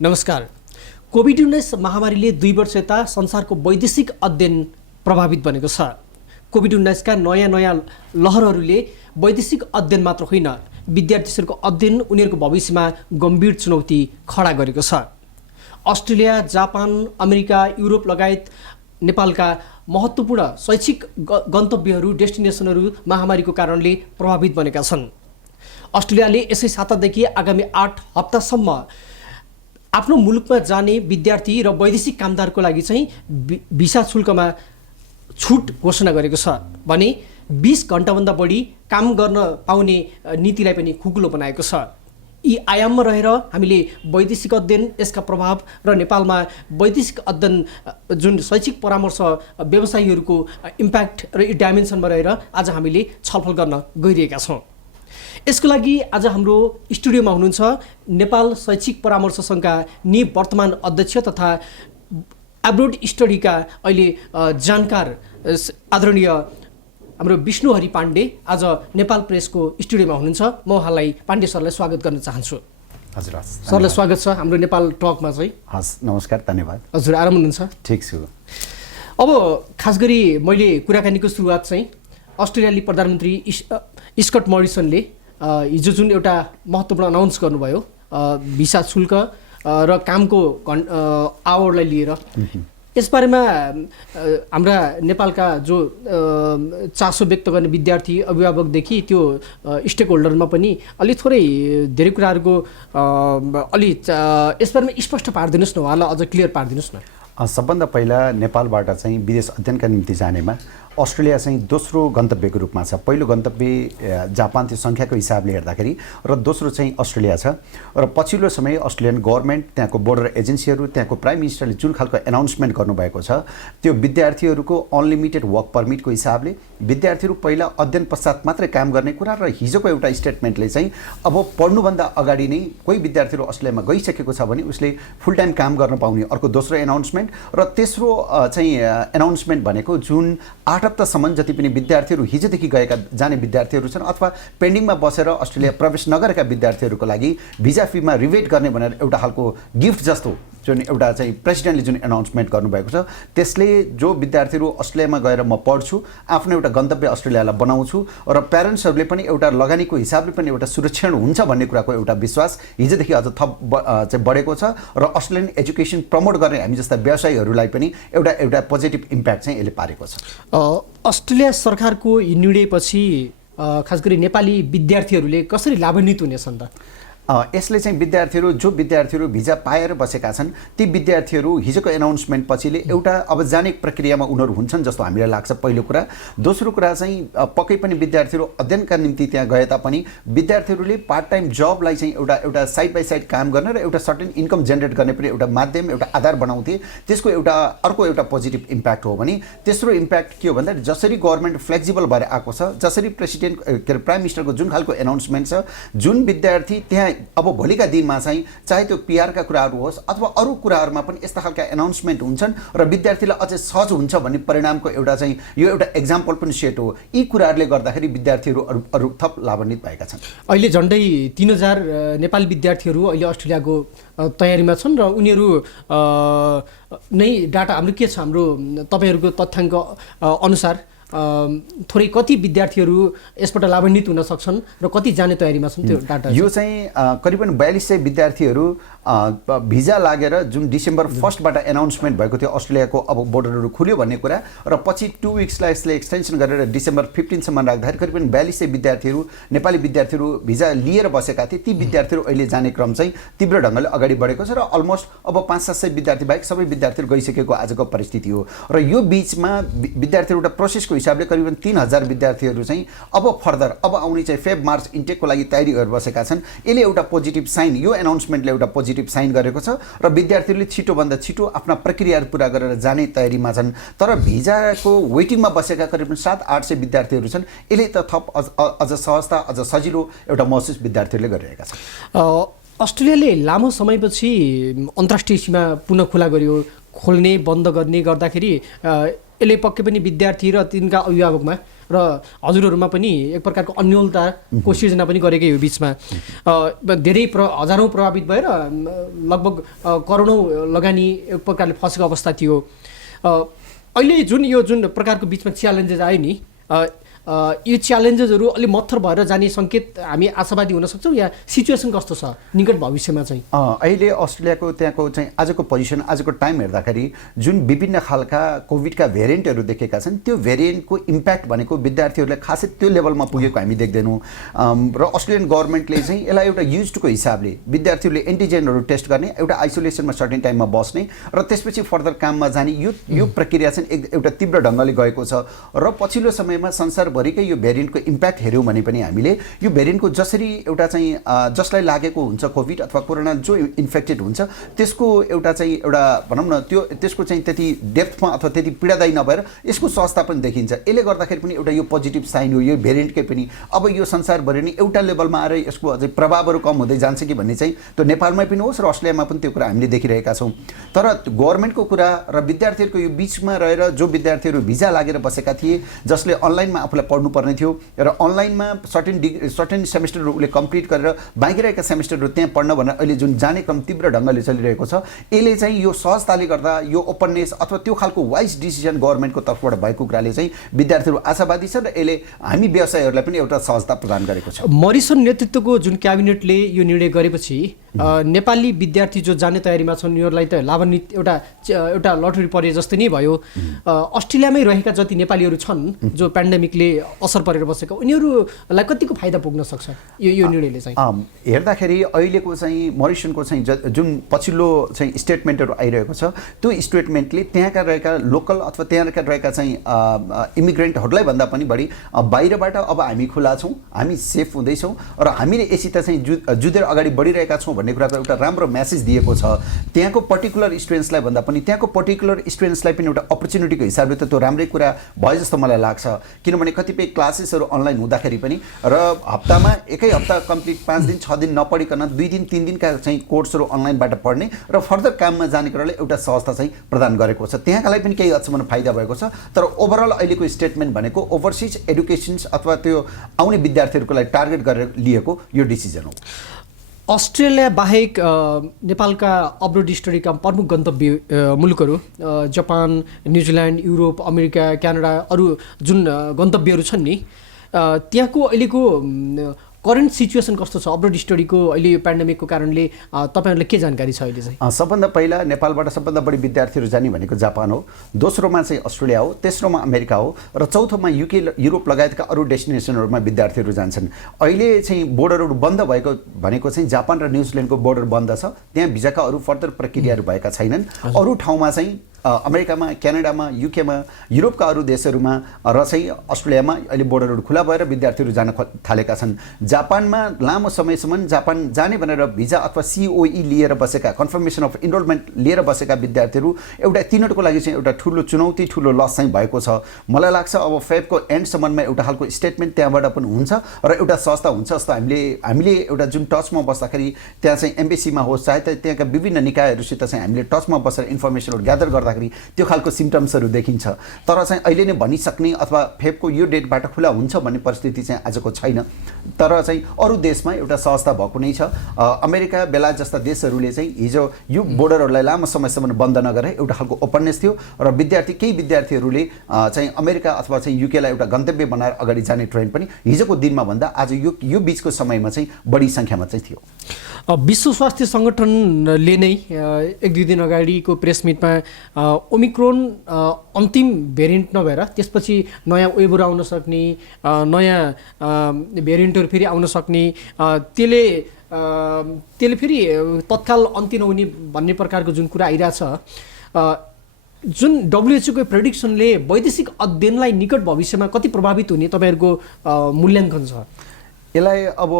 नमस्कार। कोभिड-19 महामारीले 2 वर्ष यता संसारको वैदेशिक अध्ययन प्रभावित बनेको छ। कोभिड-19 का नयाँ लहरहरूले वैदेशिक अध्ययन मात्र होइन, विद्यार्थीहरूको अध्ययन, उनीहरूको भविष्यमा गम्भीर चुनौती खडा गरेको छ। अस्ट्रेलिया, जापान, अमेरिका, युरोप लगायत नेपालका महत्त्वपूर्ण शैक्षिक गन्तव्यहरू, डेस्टिनेसनहरू महामारीको कारणले प्रभावित बनेका छन्। अस्ट्रेलियाले यसै सातादेखि आगामी 8 हप्तासम्म आफ्नो मुलुकमा जाने विद्यार्थी र वैदेशिक कामदारको लागि चाहिँ भिसा शुल्कमा छुट घोषणा गरेको छ भने 20 घण्टाभन्दा बढी काम गर्न पाउने नीतिलाई पनि खुकुलो बनाएको छ। यी आयाममा रहेर हामीले वैदेशिक अध्ययन, यसका प्रभाव र नेपालमा वैदेशिक अध्ययन जुन शैक्षिक परामर्श व्यवसायीहरूको इम्प्याक्ट र यी डाइमेन्सनमा रहेर आज हामीले छलफल गर्न गइरहेका छौँ। यसको लागि आज हाम्रो स्टुडियोमा हुनुहुन्छ नेपाल शैक्षिक परामर्श सङ्घका निवर्तमान अध्यक्ष तथा एब्रोड स्टडीका अहिले जानकार आदरणीय हाम्रो विष्णुहरि पाण्डे आज नेपाल प्रेसको स्टुडियोमा हुनुहुन्छ। म उहाँलाई पाण्डे सरलाई स्वागत गर्न चाहन्छु। हजुर, सरलाई स्वागत छ हाम्रो नेपाल टकमा चाहिँ। हस्, नमस्कार, धन्यवाद। हजुर, आराम हुनुहुन्छ? ठिक छु। अब खास गरी मैले कुराकानीको सुरुवात चाहिँ अस्ट्रेलियाली प्रधानमन्त्री स्कट मोरिसनले हिजो जुन एउटा महत्त्वपूर्ण अनाउन्स गर्नुभयो भिसा शुल्क र कामको आवरलाई लिएर, यसबारेमा हाम्रा नेपालका जो चासो व्यक्त गर्ने विद्यार्थी, अभिभावकदेखि त्यो स्टेक होल्डरमा पनि अलि थोरै धेरै कुराहरूको अलि यसबारेमा स्पष्ट पारिदिनुहोस् न, उहाँलाई अझ क्लियर पारिदिनुहोस् न। सबभन्दा पहिला नेपालबाट चाहिँ विदेश अध्ययनका निम्ति जानेमा अस्ट्रेलिया चाहिँ दोस्रो गन्तव्यको रूपमा छ। पहिलो गन्तव्य जापान, त्यो सङ्ख्याको हिसाबले हेर्दाखेरि, र दोस्रो चाहिँ अस्ट्रेलिया छ। र पछिल्लो समय अस्ट्रेलियन गभर्मेन्ट, त्यहाँको बोर्डर एजेन्सीहरू, त्यहाँको प्राइम मिनिस्टरले जुन खालको एनाउन्समेन्ट गर्नुभएको छ, त्यो विद्यार्थीहरूको अनलिमिटेड वर्क पर्मिटको हिसाबले विद्यार्थीहरू पहिला अध्ययन पश्चात मात्रै काम गर्ने कुरा, र हिजोको एउटा स्टेटमेन्टले चाहिँ अब पढ्नुभन्दा अगाडि नै कोही विद्यार्थीहरू अस्ट्रेलियामा गइसकेको छ भने उसले फुल टाइम काम गर्न पाउने अर्को दोस्रो एनाउन्समेन्ट। र तेस्रो चाहिँ एनाउन्समेन्ट भनेको जुन 8 हप्तासम्म जति पनि विद्यार्थीहरू हिजोदेखि जाने विद्यार्थीहरू छन् अथवा पेन्डिङमा बसेर अस्ट्रेलिया प्रवेश नगरेका विद्यार्थीहरूको लागि भिजा फीमा रिबेट गर्ने भनेर एउटा खालको गिफ्ट जस्तो जुन एउटा चाहिँ प्रेसिडेन्टले जुन एनाउन्समेन्ट गर्नुभएको छ, त्यसले जो विद्यार्थीहरू अस्ट्रेलियामा गएर म पढ्छु, आफ्नो एउटा गन्तव्य अस्ट्रेलियालाई बनाउँछु र प्यारेन्ट्सहरूले पनि एउटा लगानीको हिसाबले पनि एउटा सुरक्षण हुन्छ भन्ने कुराको एउटा विश्वास हिजोदेखि अझ थप चाहिँ बढेको छ। र अस्ट्रेलियन एजुकेसन प्रमोट गर्ने हामी जस्ता व्यवसायीहरूलाई पनि एउटा पोजिटिभ इम्प्याक्ट चाहिँ यसले पारेको छ। अस्ट्रेलिया सरकारको निर्णयपछि खास गरी नेपाली विद्यार्थीहरूले कसरी लाभान्वित हुनेछन् त? यसले चाहिँ जो विद्यार्थीहरू भिजा पाएर बसेका छन्, ती विद्यार्थीहरू हिजोको एनाउन्समेन्ट पछिले एउटा अब जाने प्रक्रियामा उनीहरू हुन्छन् जस्तो हामीलाई लाग्छ, पहिलो कुरा। दोस्रो कुरा चाहिँ पक्कै पनि विद्यार्थीहरू अध्ययनका निम्ति त्यहाँ गए तापनि विद्यार्थीहरूले पार्ट टाइम जबलाई चाहिँ एउटा साइड बाई साइड काम गर्ने र एउटा सर्टेन इन्कम जेनेरेट गर्ने पनि एउटा माध्यम, एउटा आधार बनाउँथे। त्यसको अर्को एउटा पोजिटिभ इम्प्याक्ट हो भने तेस्रो इम्प्याक्ट के हो भन्दा जसरी गभर्मेन्ट फ्लेक्सिबल भएर आएको छ, जसरी प्रेसिडेन्ट के अरे प्राइम मिनिस्टरको जुन खालको एनाउन्समेन्ट छ, जुन विद्यार्थी त्यहाँ अब भोलिका दिनमा चाहिँ चाहे त्यो पिआरका कुराहरू होस् अथवा अरू कुराहरूमा पनि यस्ता खालका एनाउन्समेन्ट हुन्छन् र विद्यार्थीलाई अझै सहज हुन्छ भन्ने परिणामको एउटा चाहिँ यो एउटा एक्जाम्पल पनि सेट हो। यी कुराहरूले गर्दाखेरि विद्यार्थीहरू अरू थप लाभान्वित भएका छन्। अहिले झन्डै 3000 नेपाली विद्यार्थीहरू अहिले अस्ट्रेलियाको तयारीमा छन् र उनीहरू नै डाटा हाम्रो के छ, हाम्रो तपाईँहरूको तथ्याङ्क अनुसार थोरै कति विद्यार्थीहरू यसबाट लाभान्वित हुन सक्छन् र कति जाने तयारीमा छन्, त्यो डाटा? यो चाहिँ करिबन 4200 विद्यार्थीहरू भिजा लागेर जुन डिसेम्बर 1बाट एनाउन्समेन्ट भएको थियो अस्ट्रेलियाको अब बोर्डरहरू खुल्यो भन्ने कुरा, र पछि 2 विक्सलाई यसले एक्सटेन्सन गरेर डिसेम्बर 15सम्म राख्दाखेरि करिबन 4200 विद्यार्थीहरू, नेपाली विद्यार्थीहरू भिजा लिएर बसेका थिए। ती विद्यार्थीहरू अहिले जाने क्रम चाहिँ तीव्र ढङ्गले अगाडि बढेको छ र अलमोस्ट अब 500-700 विद्यार्थी बाहेक सबै विद्यार्थीहरू गइसकेको आजको परिस्थिति हो। र यो बिचमा विद्यार्थीहरू एउटा प्रोसेसको हिसाबले करिबन 3000 विद्यार्थीहरू चाहिँ अब फर्दर अब आउने चाहिँ फेब-मार्च इन्टेकको लागि तयारी गरेर बसेका छन्। यसले एउटा पोजिटिभ साइन, यो एनाउन्समेन्टले एउटा पोजिटिभ साइन गरेको छ र विद्यार्थीहरूले छिटोभन्दा छिटो आफ्ना प्रक्रियाहरू पुरा गरेर जाने तयारीमा छन्। तर भिजाको वेटिङमा बसेका करिबन 700-800 विद्यार्थीहरू छन्। यसले त थप अझ सहजता, अझ सजिलो एउटा महसुस विद्यार्थीहरूले गरिरहेका छन्। अस्ट्रेलियाले लामो समयपछि अन्तर्राष्ट्रिय सीमा पुनः खुला गर्यो, खोल्ने बन्द गर्ने गर्दाखेरि यसले पक्कै पनि विद्यार्थी र तिनका अभिभावकमा र हजुरहरूमा पनि एक प्रकारको अन्योलताको सिर्जना पनि गरेकै हो बिचमा। धेरै हजारौँ प्रभावित भएर लगभग करोडौँ लगानी एक प्रकारले फसेको अवस्था थियो। अहिले जुन प्रकारको बिचमा च्यालेन्जेस आयो नि, यो च्यालेन्जेसहरू अलिक मत्थर भएर जाने सङ्केत हामी आशावादी हुन सक्छौँ या सिचुएसन कस्तो छ निकट भविष्यमा चाहिँ? अहिले अस्ट्रेलियाको त्यहाँको चाहिँ आजको पोजिसन, आजको टाइम हेर्दाखेरि जुन विभिन्न खालका कोभिडका भेरिएन्टहरू देखेका छन् त्यो भेरिएन्टको इम्प्याक्ट भनेको विद्यार्थीहरूलाई खासै त्यो लेभलमा पुगेको हामी देख्दैनौँ। र अस्ट्रेलियन गभर्मेन्टले चाहिँ यसलाई एउटा युज्डको हिसाबले विद्यार्थीहरूले एन्टिजेनहरू टेस्ट गर्ने, एउटा आइसोलेसनमा सर्टेन टाइममा बस्ने र त्यसपछि फर्दर काममा जाने, यो प्रक्रिया चाहिँ एउटा तीव्र ढङ्गले गएको छ। र पछिल्लो समयमा संसारभरिकै यो भेरिएन्टको इम्प्याक्ट हेऱ्यौँ भने पनि हामीले यो भेरिएन्टको जसरी एउटा चाहिँ जसलाई लागेको हुन्छ कोभिड अथवा कोरोना जो इन्फेक्टेड हुन्छ त्यसको एउटा चाहिँ एउटा भनौँ न त्यसको चाहिँ त्यति डेप्थमा अथवा त्यति पीडादायी नभएर यसको सहजता पनि देखिन्छ। यसले गर्दाखेरि पनि एउटा यो पोजिटिभ साइन हो यो भेरिएन्टकै पनि। अब यो संसारभरि नै एउटा लेभलमा आएर यसको अझै प्रभावहरू कम हुँदै जान्छ कि भन्ने चाहिँ त्यो नेपालमै पनि होस् र अस्ट्रेलियामा पनि त्यो कुरा हामीले देखिरहेका छौँ। तर गभर्मेन्टको कुरा र विद्यार्थीहरूको यो बिचमा रहेर जो विद्यार्थीहरू भिजा लागेर बसेका थिए, जसले अनलाइनमा आफूलाई पढ्नुपर्ने थियो र अनलाइनमा सर्टेन सेमेस्टरहरू उसले कम्प्लिट गरेर बाँकी रहेका सेमेस्टरहरू त्यहाँ पढ्न भनेर अहिले जुन जाने क्रम तीव्र ढङ्गले चलिरहेको छ, यसले चाहिँ यो सहजताले गर्दा यो ओपननेस अथवा त्यो खालको वाइज डिसिजन गभर्मेन्टको तर्फबाट भएको कुराले चाहिँ विद्यार्थीहरू आशावादी छन् र यसले हामी व्यवसायहरूलाई पनि एउटा सहजता प्रदान गरेको छ। मरिसन नेतृत्वको जुन क्याबिनेटले यो निर्णय गरेपछि नेपाली विद्यार्थी जो जाने तयारीमा छन् उनीहरूलाई त लाभान्वित एउटा लटरी परे जस्तै नै भयो। अस्ट्रेलियामै रहेका जति नेपालीहरू छन् जो पेन्डेमिकले असर परेर बसेका, उनीहरूलाई कतिको फाइदा पुग्न सक्छ यो निर्णयले चाहिँ? हेर्दाखेरि अहिलेको चाहिँ मरिसनको चाहिँ जुन पछिल्लो चाहिँ स्टेटमेन्टहरू आइरहेको छ त्यो स्टेटमेन्टले त्यहाँका रहेका लोकल अथवा त्यहाँका रहेका चाहिँ इमिग्रेन्टहरूलाई भन्दा पनि बढी बाहिरबाट अब हामी खुला छौँ, हामी सेफ हुँदैछौँ र हामीले यसित चाहिँ जुधेर अगाडि बढिरहेका छौँ भन्ने कुराको एउटा राम्रो म्यासेज दिएको छ। त्यहाँको पर्टिकुलर स्टुडेन्ट्सलाई भन्दा पनि त्यहाँको पर्टिकुलर स्टुडेन्ट्सलाई पनि एउटा अपर्च्युनिटीको हिसाबले त त्यो राम्रै कुरा भयो जस्तो मलाई लाग्छ। किनभने कतिपय क्लासेसहरू अनलाइन हुँदाखेरि पनि र हप्तामा एकै हप्ता कम्प्लिट 5 दिन 6 दिन नपढिकन 2 दिन 3 दिनका चाहिँ कोर्सहरू अनलाइनबाट पढ्ने र फर्दर काममा जाने कुराले एउटा सहजता चाहिँ प्रदान गरेको छ। त्यहाँकालाई पनि केही हदसम्म फाइदा भएको छ। तर ओभरअल अहिलेको स्टेटमेन्ट भनेको ओभरसिज एडुकेसन्स अथवा त्यो आउने विद्यार्थीहरूको लागि टार्गेट गरेर लिएको यो डिसिजन हो। अस्ट्रेलिया बाहेक नेपालका अब्रोड स्टडीका प्रमुख गन्तव्य मुलुकहरू Japan, New Zealand, Europe, America, Canada अरू जुन गन्तव्यहरू छन् नि, त्यहाँको अहिलेको करेन्ट सिचुएसन कस्तो छ? अब्रोड स्टडीको अहिले यो पेन्डेमिकको कारणले तपाईँहरूलाई के जानकारी छ अहिले चाहिँ? सबभन्दा पहिला नेपालबाट सबभन्दा बढी विद्यार्थीहरू जाने भनेको जापान हो, दोस्रोमा चाहिँ अस्ट्रेलिया हो, तेस्रोमा अमेरिका हो र चौथोमा युके, युरोप लगायतका अरू डेस्टिनेसनहरूमा विद्यार्थीहरू जान्छन्। अहिले चाहिँ बोर्डरहरू बन्द भएको भनेको चाहिँ जापान र न्युजिल्यान्डको बोर्डर बन्द छ, त्यहाँ भिजाका अरू फर्दर प्रक्रियाहरू भएका छैनन्। अरू ठाउँमा चाहिँ अमेरिकामा, क्यानाडामा, युकेमा, युरोपका अरू देशहरूमा र चाहिँ अस्ट्रेलियामा अहिले बोर्डरहरू खुला भएर विद्यार्थीहरू जान थालेका छन्। जापानमा लामो समयसम्म जापान जाने भनेर भिजा अथवा COE लिएर बसेका, कन्फर्मेसन अफ इनरोलमेन्ट लिएर बसेका विद्यार्थीहरू एउटा तिनीहरूको लागि चाहिँ एउटा ठुलो चुनौती, ठुलो लस चाहिँ भएको छ। मलाई लाग्छ अब फेब्रुअरीको एन्डसम्ममा एउटा खालको स्टेटमेन्ट त्यहाँबाट पनि हुन्छ र एउटा संस्था हुन्छ जस्तो हामीले एउटा जुन टचमा बस्दाखेरि त्यहाँ चाहिँ एम्बेसीमा होस् चाहे त्यहाँका विभिन्न निकायहरूसित चाहिँ हामीले टचमा बसेर इन्फर्मेसनहरू ग्यादर गर्दाखेरि त्यो खालको सिम्टम्सहरू देखिन्छ। तर चाहिँ अहिले नै भनिसक्ने अथवा फेब्रुअरीको यो डेटबाट खुला हुन्छ भन्ने परिस्थिति चाहिँ आजको छैन। तर चाहिँ अरू देशमा एउटा सहजता भएको नै छ। अमेरिका, बेलायत जस्ता देशहरूले चाहिँ हिजो यो बोर्डरहरूलाई लामो समयसम्म बन्द नगरे एउटा खालको ओपननेस थियो र केही विद्यार्थीहरूले चाहिँ अमेरिका अथवा चाहिँ युकेलाई एउटा गन्तव्य बनाएर अगाडि जाने ट्रेन्ड पनि हिजोको दिनमा भन्दा आज यो बिचको समयमा चाहिँ बढी सङ्ख्यामा चाहिँ थियो। विश्व स्वास्थ्य सङ्गठनले नै 1-2 दिन अगाडिको प्रेस मिटमा ओमिक्रोन अन्तिम भेरिएन्ट नभएर त्यसपछि नयाँ वेभहरू आउन सक्ने, नयाँ भेरिएन्टहरू फेरि आउन सक्ने, त्यसले फेरि तत्काल अन्त्य नहुने भन्ने प्रकारको जुन कुरा आइरहेछ, जुन WHO को प्रेडिक्सनले वैदेशिक अध्ययनलाई निकट भविष्यमा कति प्रभावित हुने तपाईँहरूको मूल्याङ्कन छ? यसलाई अब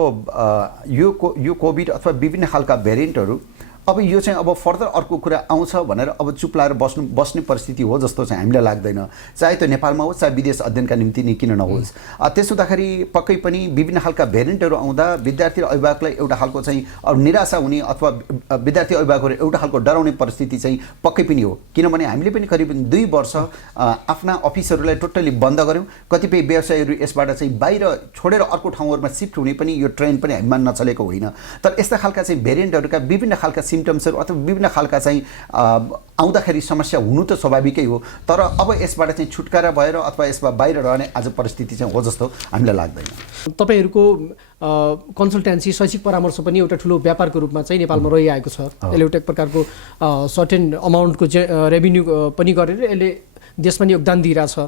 यो कोभिड अथवा विभिन्न खालका भेरिएन्टहरू अब यो चाहिँ अब फर्दर अर्को कुरा आउँछ भनेर अब चुप लाएर बस्ने परिस्थिति हो जस्तो चाहिँ हामीलाई लाग्दैन। चाहे त्यो नेपालमा होस् चाहे विदेश अध्ययनका निम्ति नै किन नहोस्। त्यसो हुँदाखेरि पक्कै पनि विभिन्न खालका भेरिएन्टहरू आउँदा विद्यार्थी र अभिभावकलाई एउटा खालको चाहिँ निराशा हुने अथवा विद्यार्थी अभिभावकहरू एउटा खालको डराउने परिस्थिति चाहिँ पक्कै पनि हो। किनभने हामीले पनि करिब 2 वर्ष आफ्ना अफिसहरूलाई टोटल्ली बन्द गऱ्यौँ। कतिपय व्यवसायहरू यसबाट चाहिँ बाहिर छोडेर अर्को ठाउँहरूमा सिफ्ट हुने पनि यो ट्रेन्ड पनि हामीमा नचलेको होइन। तर यस्ता खालका चाहिँ भेरिएन्टहरूका विभिन्न खालका सिम्टम्सहरू अथवा विभिन्न खालका चाहिँ आउँदाखेरि समस्या हुनु त स्वाभाविकै हो। तर अब यसबाट चाहिँ छुटकारा भएर अथवा यसमा बाहिर रहने आज परिस्थिति चाहिँ हो जस्तो हामीलाई लाग्दैन। तपाईहरूको कन्सल्टेन्सी शैक्षिक परामर्श पनि एउटा ठुलो व्यापारको रूपमा चाहिँ नेपालमा रहिआएको छ। यसले एउटा एक प्रकारको सर्टेन अमाउन्टको रेभिन्यू पनि गरेर यसले देशमा नि योगदान दिइरहेछ।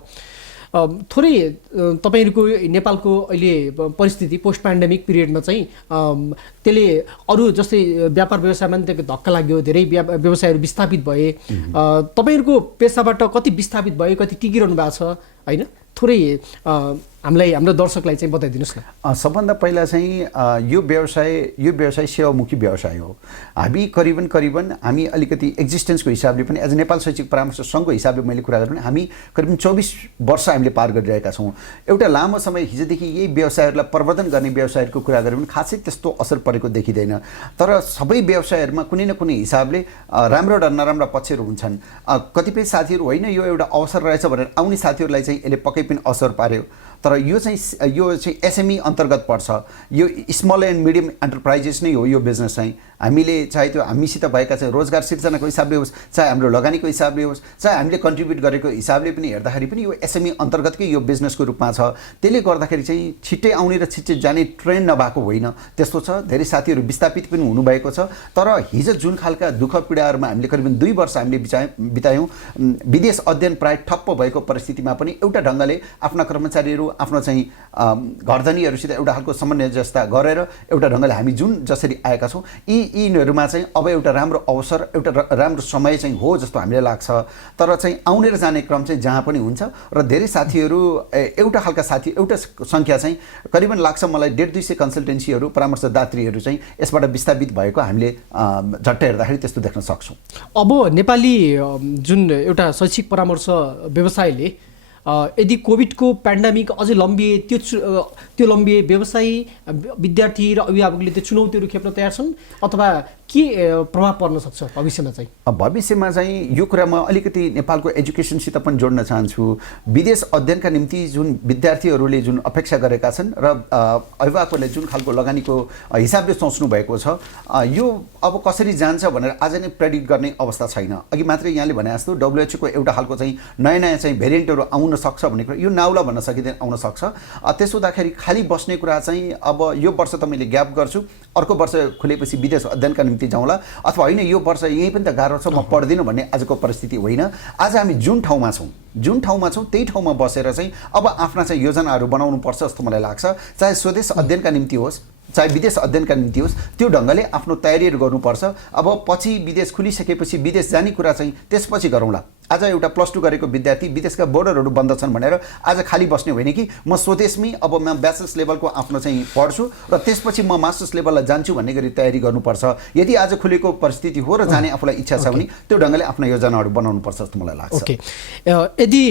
थोरै तपाईहरूको नेपालको अहिले परिस्थिति पोस्ट पेन्डेमिक पिरियडमा चाहिँ त्यसले अरू जस्तै व्यापार व्यवसायमा पनि धक्का लाग्यो, धेरै व्यवसायहरू विस्थापित भए। तपाईहरूको पेसाबाट कति विस्थापित भए, कति टिकिरहनु भएको छ होइन? थोरै हामीलाई हाम्रो दर्शकलाई चाहिँ बताइदिनुहोस् न। सबभन्दा पहिला चाहिँ यो व्यवसाय सेवामुखी व्यवसाय हो। हामी करिबन हामी अलिकति एक्जिस्टेन्सको हिसाबले पनि एज नेपाल शैक्षिक परामर्श सङ्घको हिसाबले मैले कुरा गरेँ भने हामी करिब 24 वर्ष हामीले पार गरिरहेका छौँ। एउटा लामो समय हिजोदेखि यही व्यवसायहरूलाई प्रवर्धन गर्ने व्यवसायहरूको कुरा गऱ्यो भने खासै त्यस्तो असर परेको देखिँदैन। तर सबै व्यवसायहरूमा कुनै न कुनै हिसाबले राम्रो र नराम्रा पक्षहरू हुन्छन्। कतिपय साथीहरू होइन यो एउटा अवसर रहेछ भनेर आउने साथीहरूलाई चाहिँ यसले पक्कै पनि असर पार्यो। तर यो चाहिँ एसएमई अन्तर्गत पर्छ। यो स्मल एन्ड मिडियम एन्टरप्राइजेस नै हो यो बिजनेस चाहिँ। हामीले चाहे त्यो हामीसित भएका चाहिँ रोजगार सिर्जनाको हिसाबले होस्, चाहे हाम्रो लगानीको हिसाबले होस्, चाहे हामीले कन्ट्रिब्युट गरेको हिसाबले पनि हेर्दाखेरि पनि यो एसएमई अन्तर्गतकै यो बिजनेसको रूपमा छ। त्यसले गर्दाखेरि चाहिँ छिट्टै आउने र छिट्टै जाने ट्रेन्ड नभएको होइन, त्यस्तो छ। धेरै साथीहरू विस्थापित पनि हुनुभएको छ। तर हिजो जुन खालका दुःख पीडाहरूमा हामीले करिब 2 वर्ष हामीले बितायौँ, विदेश अध्ययन प्राय ठप्प भएको परिस्थितिमा पनि एउटा ढङ्गले आफ्ना कर्मचारीहरू आफ्नो चाहिँ घरधनीहरूसित एउटा खालको समन्वय जस्ता गरेर एउटा ढङ्गले हामी जुन जसरी आएका छौँ, यिनीहरूमा चाहिँ अब एउटा राम्रो अवसर, एउटा राम्रो समय चाहिँ हो जस्तो हामीलाई लाग्छ। तर चाहिँ आउने र जाने क्रम चाहिँ जहाँ पनि हुन्छ र धेरै साथीहरू एउटा खालका साथी एउटा सङ्ख्या चाहिँ करिबन लाग्छ मलाई 150-200 कन्सल्टेन्सीहरू परामर्शदात्रीहरू चाहिँ यसबाट विस्थापित भएको हामीले झट्टै हेर्दाखेरि त्यस्तो देख्न सक्छौँ। अब नेपाली जुन एउटा शैक्षिक परामर्श व्यवसायले यदि कोभिडको पेन्डेमिक अझै लम्बिए त्यो लम्बिए व्यवसायी विद्यार्थी र अभिभावकले त्यो चुनौतीहरू खेप्न तयार छन् अथवा के प्रभाव पर्न सक्छ भविष्यमा चाहिँ? भविष्यमा चाहिँ यो कुरा म अलिकति नेपालको एजुकेसनसित पनि जोड्न चाहन्छु। विदेश अध्ययनका निम्ति जुन विद्यार्थीहरूले जुन अपेक्षा गरेका छन् र अभिभावकहरूले जुन खालको लगानीको हिसाबले सोच्नु भएको छ, यो अब कसरी जान्छ भनेर आज नै प्रेडिक्ट गर्ने अवस्था छैन। अघि मात्रै यहाँले भने जस्तो WHO को एउटा खालको चाहिँ नयाँ चाहिँ भेरिएन्टहरू आउन सक्छ भन्ने कुरा यो नाउला भन्न सकिँदैन, आउन सक्छ। त्यसो हुँदाखेरि खाली बस्ने कुरा चाहिँ अब यो वर्ष त मैले ग्याप गर्छु, अर्को वर्ष खुलेपछि विदेश अध्ययनका निम्ति जाउँला, अथवा होइन यो वर्ष यही पनि त गाह्रो छ म पढ्दिनँ भन्ने आजको परिस्थिति होइन। आज हामी जुन ठाउँमा छौँ त्यही ठाउँमा बसेर चाहिँ अब आफ्ना चाहिँ योजनाहरू बनाउनु पर्छ जस्तो मलाई लाग्छ। चाहे स्वदेश अध्ययनका निम्ति होस् चाहे विदेश अध्ययनका निम्ति होस्, त्यो ढङ्गले आफ्नो तयारीहरू गर्नुपर्छ। अब पछि विदेश खुलिसकेपछि विदेश जाने कुरा चाहिँ त्यसपछि गरौँला। आज एउटा +2 गरेको विद्यार्थी विदेशका बोर्डरहरू बन्द छन् भनेर आज खाली बस्ने होइन कि म स्वदेशमै अब म ब्याचलर्स लेभलको आफ्नो चाहिँ पढ्छु र त्यसपछि म मास्टर्स लेभललाई जान्छु भन्ने गरी तयारी गर्नुपर्छ। यदि आज खुलेको परिस्थिति हो र जाने आफूलाई इच्छा छ भने त्यो ढङ्गले आफ्नो योजनाहरू बनाउनुपर्छ जस्तो मलाई लाग्छ। ओके, यदि